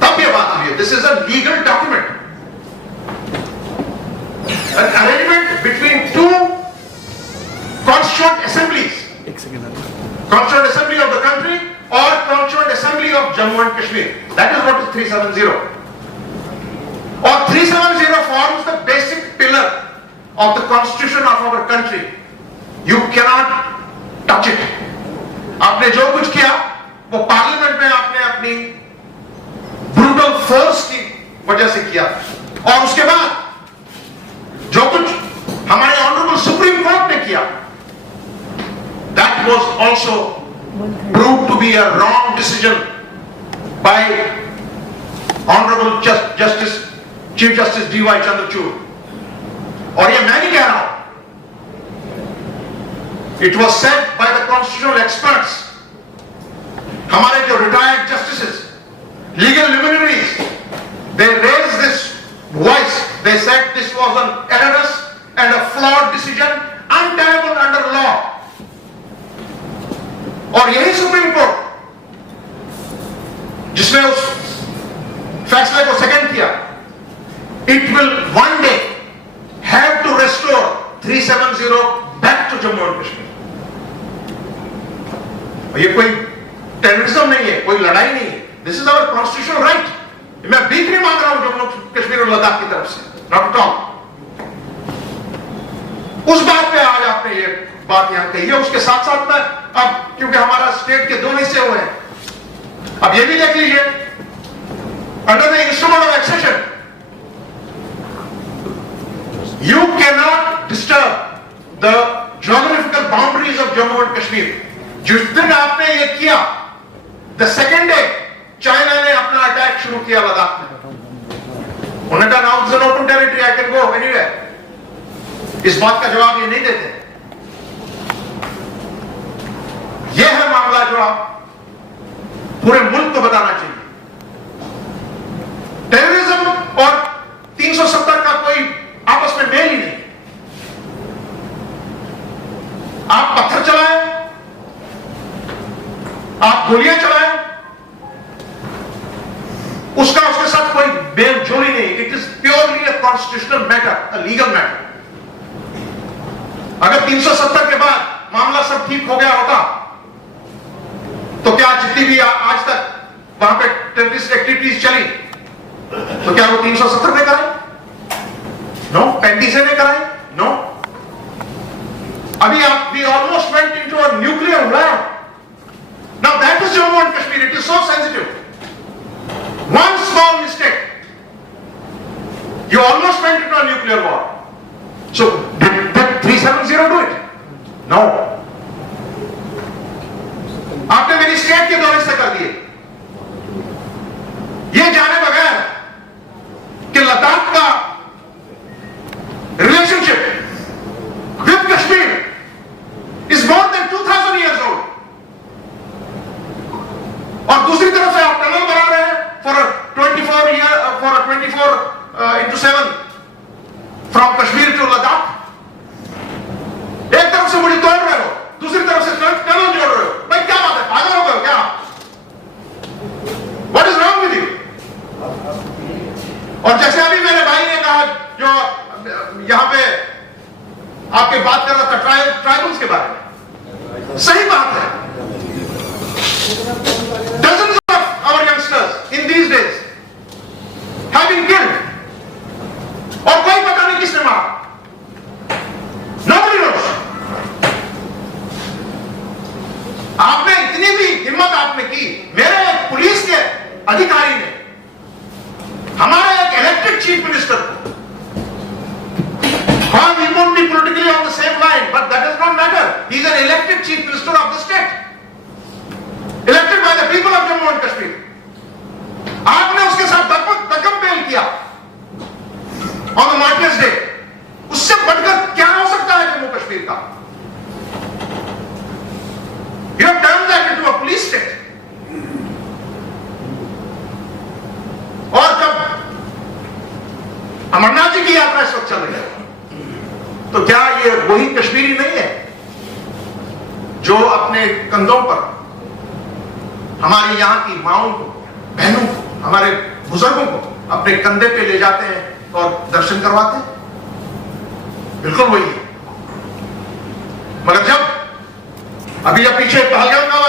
तब ये बात हुई है. This is a legal document, an arrangement between two constituent assemblies, constituent assembly of the country or constituent assembly of Jammu and Kashmir. That is what is 370. Or 370 forms the basic pillar of the constitution of our country. You cannot touch it. आपने जो कुछ किया वो पार्लियामेंट में आपने अपनी brutal force की वजह से किया, और उसके बाद जो कुछ हमारे ऑनरेबल सुप्रीम कोर्ट ने किया, that was also proved to be a wrong decision by Honorable Justice Chief Justice D.Y. Chandrachud. और ये मैं नहीं कह रहा हूं, it was said by the constitutional experts. हमारे जो retired justices, legal luminaries, they raised this voice. They said this was an erroneous and a flawed decision, untenable under law. और यही सुप्रीम कोर्ट जिसने उस फैसले को सेकंड किया, it will one day have to restore 370 back to Jammu and Kashmir. ये कोई टेररिज्म नहीं है, कोई लड़ाई नहीं है. This is our constitutional right. मैं भीख नहीं मांग रहा हूं जम्मू कश्मीर और लद्दाख की तरफ से, नॉट एट ऑल. उस बात पे आज आपने ये बात यहां कही है. उसके साथ साथ में अब क्योंकि हमारा स्टेट के दो हिस्से हुए हैं, अब ये भी देख लीजिए, under the instrument of accession you cannot disturb the geographical boundaries of Jammu and Kashmir. जिस दिन आपने ये किया, the second day चाइना ने अपना अटैक शुरू किया लद्दाख में. उन्होंने कहा now it's an open territory, I can go anywhere. इस बात का जवाब ये नहीं देते. ये है मामला जो आप पूरे मुल्क को बताना चाहिए. टेररिज्म और 370 का कोई आपस में मेल ही नहीं. आप पत्थर चलाएं, आप गोलियां चलाएं, उसका उसके साथ कोई मेल जोड़ी नहीं. It is purely a constitutional matter, a legal matter. अगर 370 के बाद मामला सब ठीक हो गया होता तो क्या जितनी भी आज तक वहां पे टेररिस्ट एक्टिविटीज चली तो क्या वो 370 में कराए? नो. 35 ने कराए? नो. अभी आप we almost went into a nuclear war. Now that is Jammu and Kashmir. It is so sensitive. One small mistake, you almost went into a nuclear war. So did 370 do it? No. आपने मेरी स्टेट के दौरे से कर दिए. ये जाने बगैर कि लद्दाख का relationship with Kashmir is more than 2000 years old. और दूसरी तरफ से आप टनल बना रहे हैं for a 24/7 from Kashmir to Ladakh. एक तरफ से मुड़ी तोड़ रहे हो, दूसरी तरफ से टनल जोड़ रहे हो. भाई क्या बात है, पागल हो गए क्या? What is wrong with you? और जैसे अभी मेरे भाई ने कहा, जो यहां पे आपके बात कर रहा था ट्राइबल्स के बारे में, सही बात है. Dozens of our youngsters in these days have been killed. और कोई पता नहीं किसने मारा. Nobody knows. आपने इतनी भी हिम्मत आपने की, मेरे एक पुलिस के अधिकारी ने हमारे एक इलेक्टेड चीफ मिनिस्टर को, we won't be politically on the same line, but that does not matter. He is an elected chief minister of the state, elected by the people of Jammu and Kashmir. आपने उसके साथ दगम पेल किया on the Martyrs Day. उससे बढ़कर क्या हो सकता है जम्मू कश्मीर का? You have turned that into a police state. और जब अमरनाथ जी की यात्रा इस वक्त चल रही है, तो क्या ये वही कश्मीरी नहीं है जो अपने कंधों पर हमारी यहाँ की माओं को, बहनों को, हमारे बुजुर्गों को अपने कंधे पे ले जाते हैं और दर्शन करवाते हैं? बिल्कुल वही है। मगर जब अभी जब पीछे पहलगाम का